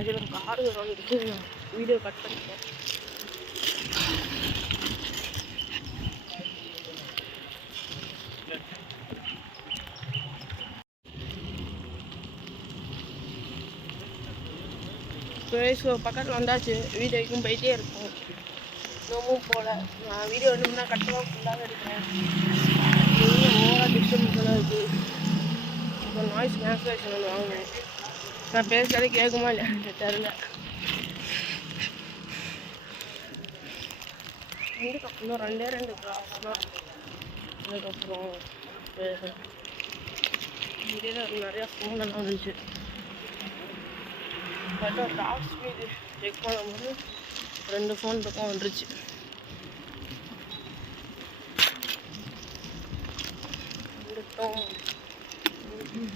அதில் காடு வந்துட்டு வீடியோ கட் பண்ணிட்டேன். ஸோ பக்கத்தில் வந்தாச்சு. வீடியோக்கும் போயிட்டே இருக்கும். இன்னமும் போகல. நான் வீடியோ வேணும்னா கட்டமாக ஃபுல்லாக எடுக்கிறேன். ஓவராக டிஸ்டர்பன்ஸெல்லாம் இருக்குது. இப்போ நாய்ஸ் கேன்சலேஷன் ஒன்று வாங்கினேன். நான் பேசுகிறதே கேட்குமா இல்லையா எனக்கு தெரில. இன்னும் 2 கிராஸ் தான். அதுக்கப்புறம் பேசுகிறேன். இடையில நிறையா ஃபோனெல்லாம் வந்துச்சு. பார்த்தா டாப் ஸ்பீடு செக் பண்ணும்போது 2 ஃபோன் பக்கம் வந்துருச்சு.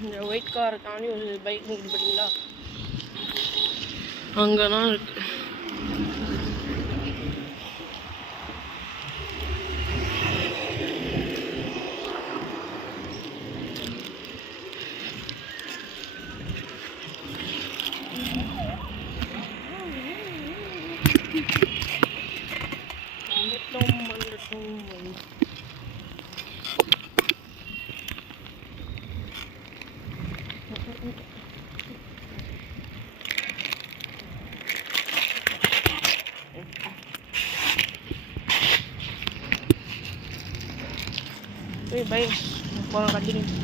இந்த ஒயிட் காரை தாண்டி ஒரு பைக் நிற்குது பார்த்தீங்களா, அங்கே தான் இருக்கு. Bye, bye. Kau continue.